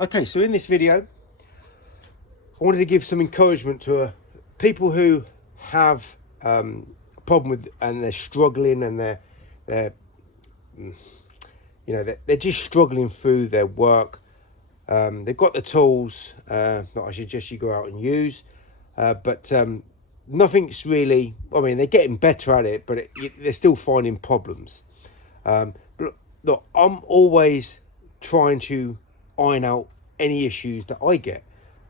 Okay, so in this video, I wanted to give some encouragement to people who have a problem with, and they're struggling, and they're they're just struggling through their work. They've got the tools that I suggest you go out and use, but nothing's really. I mean, they're getting better at it, but they're still finding problems. But look, I'm always trying to iron out any issues that I get.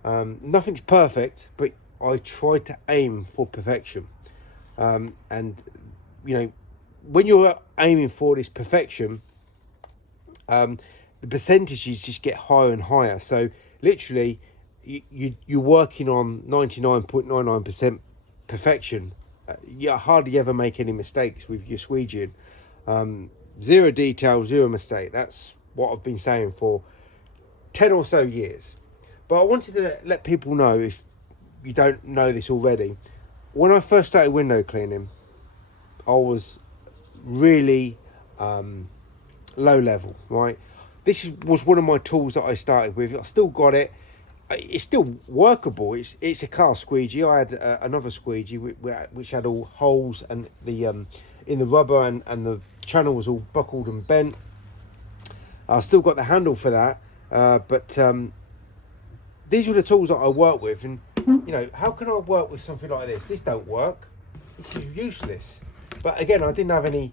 Nothing's perfect, but I try to aim for perfection. And when you're aiming for this perfection, the percentages just get higher and higher. So literally, you're working on 99.99% perfection. You hardly ever make any mistakes with your squeegeeing. Zero detail, zero mistake. That's what I've been saying for 10 or so years. But I wanted to let people know, if you don't know this already, when I first started window cleaning, I was really low level, right? This was one of my tools that I started with. I still got it. It's still workable. It's a car squeegee. I had another squeegee which had all holes, and the in the rubber, and the channel was all buckled and bent. I still got the handle for that, but these were the tools that I work with. And how can I work with something like this? This don't work. This is useless. But again, I didn't have any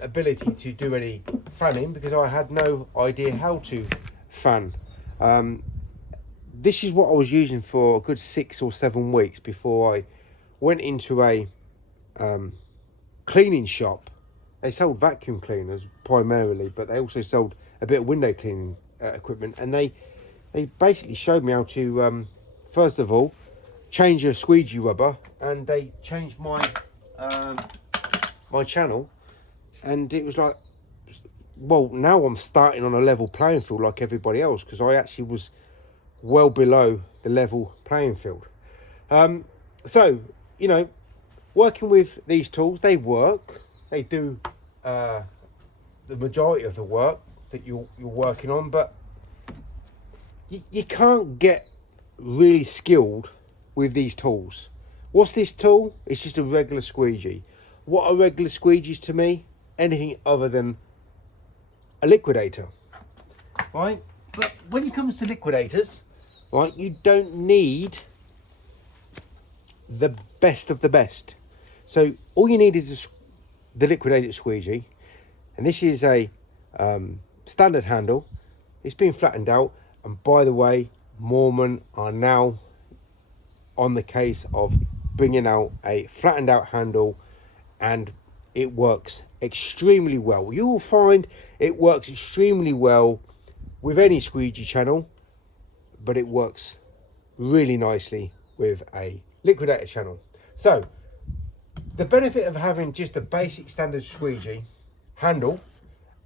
ability to do any fanning because I had no idea how to fan. This is what I was using for a good 6 or 7 weeks before I went into a cleaning shop. They sold vacuum cleaners primarily, but they also sold a bit of window cleaning equipment, and they basically showed me how to first of all change a squeegee rubber, and they changed my my channel, and it was like, well, now I'm starting on a level playing field like everybody else, because I actually was well below the level playing field. So working with these tools, they work. They do the majority of the work that you're working on, but you can't get really skilled with these tools. What's this tool? It's just a regular squeegee. What are regular squeegees to me? Anything other than a liquidator, right? But when it comes to liquidators, right, you don't need the best of the best. So all you need is the liquidator squeegee, and this is a standard handle. It's been flattened out, and by the way, Mormon are now on the case of bringing out a flattened out handle, and it works extremely well. You will find it works extremely well with any squeegee channel, but it works really nicely with a liquidator channel. So the benefit of having just a basic standard squeegee handle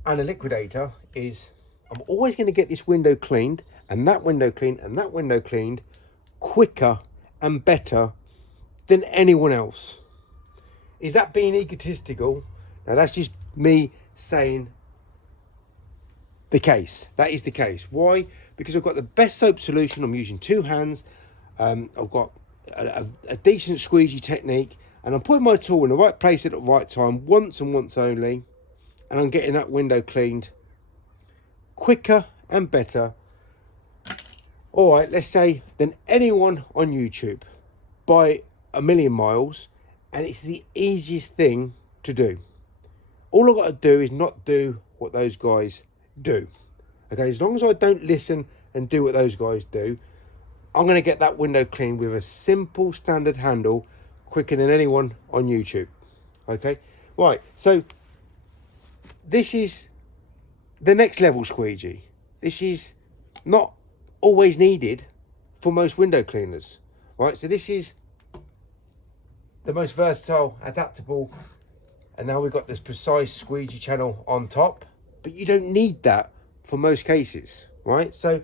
and a liquidator is I'm always going to get this window cleaned, and that window cleaned, and that window cleaned quicker and better than anyone else. Is that being egotistical? Now, that's just me saying the case. That is the case. Why? Because I've got the best soap solution. I'm using 2 hands. I've got a decent squeegee technique, and I'm putting my tool in the right place at the right time, once and once only, and I'm getting that window cleaned quicker and better, all right, let's say, than anyone on YouTube by a million miles. And it's the easiest thing to do. All I've got to do is not do what those guys do. Okay, as long as I don't listen and do what those guys do, I'm going to get that window cleaned with a simple standard handle quicker than anyone on YouTube. Okay, right, so this is the next level squeegee. This is not always needed for most window cleaners, right? So this is the most versatile, adaptable, and now we've got this precise squeegee channel on top, but you don't need that for most cases, right? So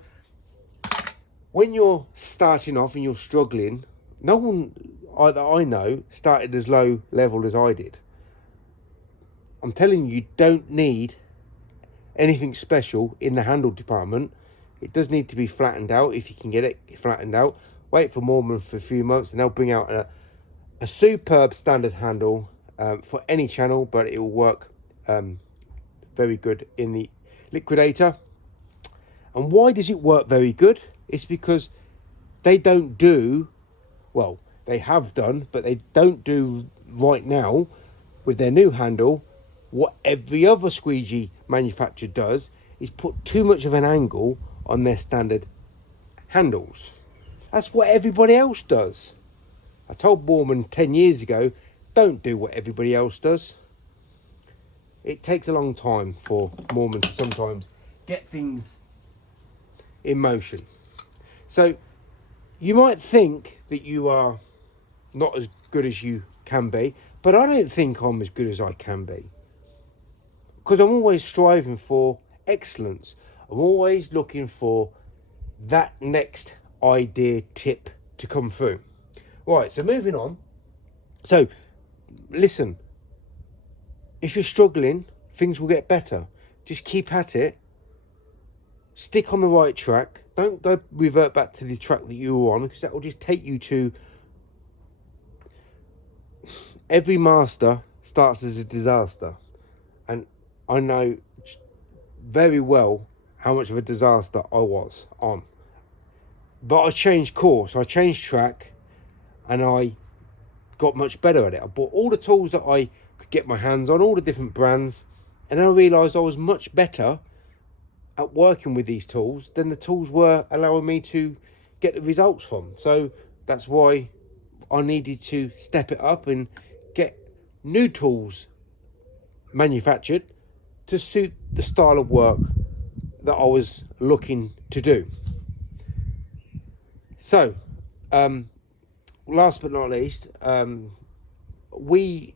when you're starting off and you're struggling, no one that I know started as low level as I did. I'm telling you, you don't need anything special in the handle department. It does need to be flattened out. If you can get it flattened out, wait for Moorman for a few months and they'll bring out a superb standard handle for any channel, but it will work very good in the Liquidator. And why does it work very good? It's because they don't do, well, they have done, but they don't do right now with their new handle what every other squeegee manufacturer does, is put too much of an angle on their standard handles. That's what everybody else does. I told Moorman 10 years ago, don't do what everybody else does. It takes a long time for Moorman to sometimes get things in motion. So you might think that you are not as good as you can be, but I don't think I'm as good as I can be, because I'm always striving for excellence. I'm always looking for that next idea tip to come through. Right, so moving on. So listen, if you're struggling, things will get better. Just keep at it. Stick on the right track. Don't go revert back to the track that you were on, because that will just take you to... Every master starts as a disaster. And I know very well how much of a disaster I was on. But I changed course, I changed track, and I got much better at it. I bought all the tools that I could get my hands on, all the different brands, and then I realised I was much better at working with these tools than the tools were allowing me to get the results from. So that's why I needed to step it up and get new tools manufactured to suit the style of work that I was looking to do. So last but not least, for me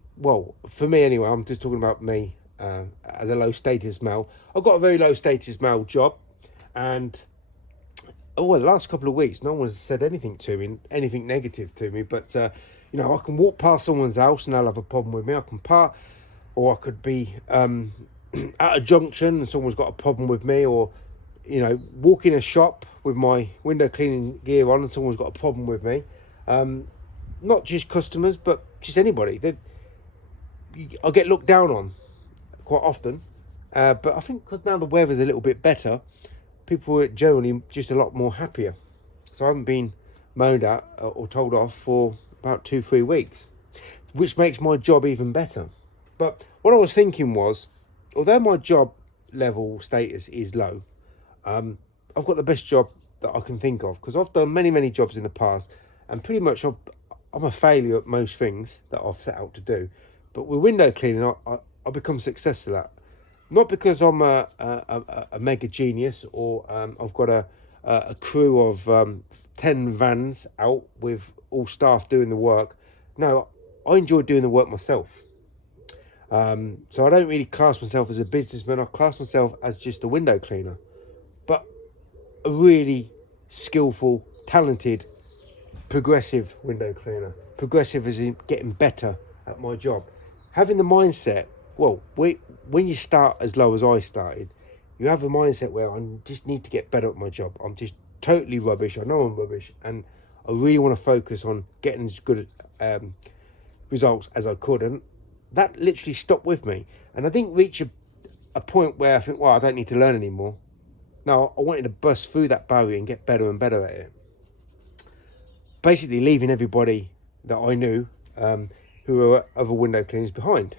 anyway, I'm just talking about me as a low status male. I've got a very low status male job, and the last couple of weeks no one's said anything to me, anything negative to me, but I can walk past someone's house and they'll have a problem with me. I can park, or I could be at a junction and someone's got a problem with me, or walk in a shop with my window cleaning gear on and someone's got a problem with me. Not just customers, but just anybody. I get looked down on quite often, but I think because now the weather's a little bit better, people are generally just a lot more happier. So I haven't been moaned at or told off for about 2-3 weeks, which makes my job even better. But what I was thinking was, although my job level status is low, I've got the best job that I can think of, because I've done many jobs in the past, and pretty much I'm a failure at most things that I've set out to do. But with window cleaning, I become successful at. Not because I'm a mega genius, or I've got a crew of 10 vans out with all staff doing the work. No, I enjoy doing the work myself. So I don't really class myself as a businessman. I class myself as just a window cleaner, but a really skillful, talented, progressive window cleaner. Progressive as in getting better at my job. Having the mindset, when you start as low as I started, you have a mindset where I just need to get better at my job. I'm just totally rubbish. I know I'm rubbish, and I really want to focus on getting as good results as I could. And that literally stopped with me. And I didn't reach a point where I think, I don't need to learn anymore. No, I wanted to bust through that barrier and get better and better at it. Basically leaving everybody that I knew who were other window cleaners behind.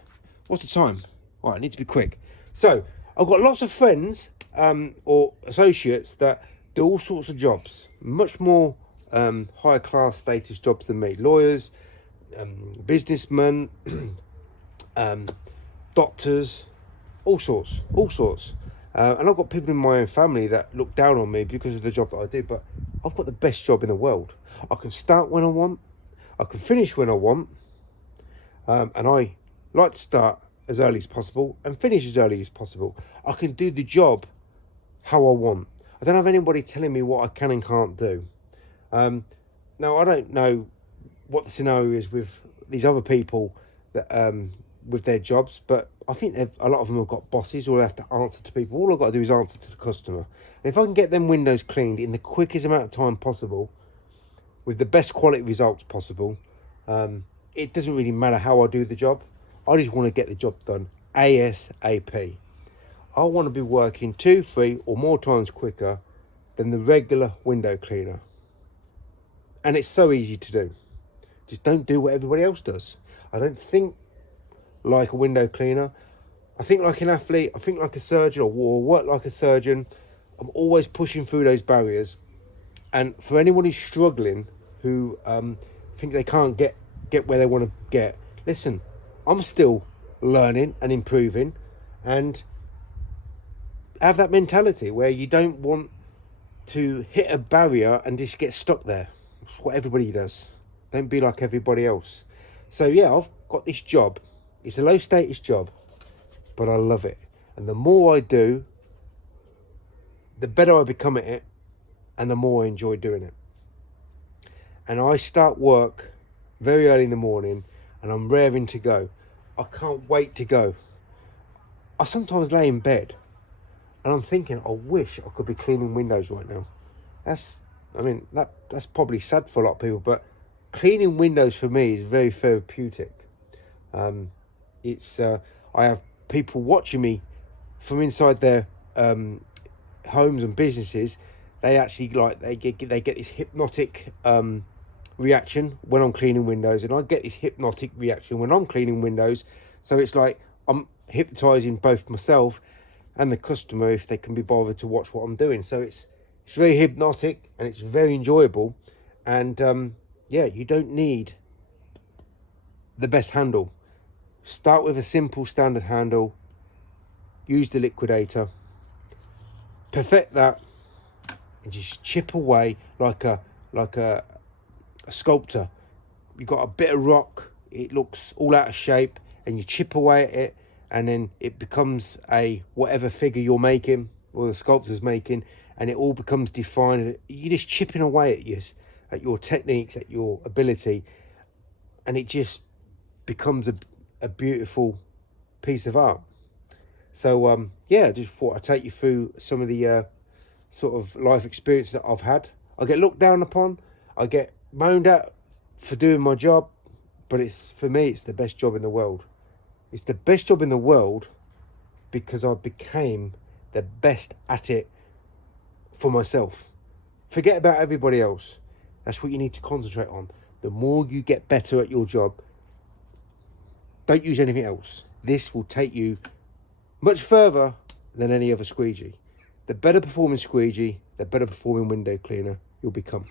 What's the time? Right, I need to be quick. So I've got lots of friends or associates that do all sorts of jobs, much more higher class status jobs than me. Lawyers, businessmen, doctors, all sorts. And I've got people in my own family that look down on me because of the job that I do, but I've got the best job in the world. I can start when I want, I can finish when I want, and I like to start as early as possible and finish as early as possible. I can do the job how I want. I don't have anybody telling me what I can and can't do. Now, I don't know what the scenario is with these other people that with their jobs, but I think a lot of them have got bosses or they have to answer to people. All I've got to do is answer to the customer. And if I can get them windows cleaned in the quickest amount of time possible, with the best quality results possible, it doesn't really matter how I do the job. I just want to get the job done ASAP. I want to be working 2, 3 or more times quicker than the regular window cleaner. And it's so easy to do. Just don't do what everybody else does. I don't think like a window cleaner. I think like an athlete. I think like a surgeon, or work like a surgeon. I'm always pushing through those barriers. And for anyone who's struggling, who think they can't get where they want to get, listen, I'm still learning and improving, and have that mentality where you don't want to hit a barrier and just get stuck there. It's what everybody does. Don't be like everybody else. So yeah, I've got this job. It's a low status job, but I love it. And the more I do, the better I become at it, and the more I enjoy doing it. And I start work very early in the morning, and I'm raring to go. I can't wait to go. I sometimes lay in bed and I'm thinking, I wish I could be cleaning windows right now. That's probably sad for a lot of people, but cleaning windows for me is very therapeutic. I have people watching me from inside their homes and businesses. They actually they get this hypnotic reaction when I'm cleaning windows, and I get this hypnotic reaction when I'm cleaning windows. So it's like I'm hypnotizing both myself and the customer if they can be bothered to watch what I'm doing. So it's very hypnotic and it's very enjoyable. And yeah, you don't need the best handle. Start with a simple standard handle. Use the Liquidator. Perfect that, and just chip away like a sculptor. You've got a bit of rock, it looks all out of shape, and you chip away at it, and then it becomes a whatever figure you're making or the sculptor's making, and it all becomes defined. You're just chipping away at your techniques, at your ability, and it just becomes a beautiful piece of art. So yeah, I just thought I'd take you through some of the sort of life experience that I've had. I get looked down upon, I get moaned at for doing my job, but for me it's the best job in the world. It's the best job in the world because I became the best at it for myself. Forget about everybody else. That's what you need to concentrate on. The more you get better at your job, don't use anything else. This will take you much further than any other squeegee. The better performing squeegee, the better performing window cleaner you'll become.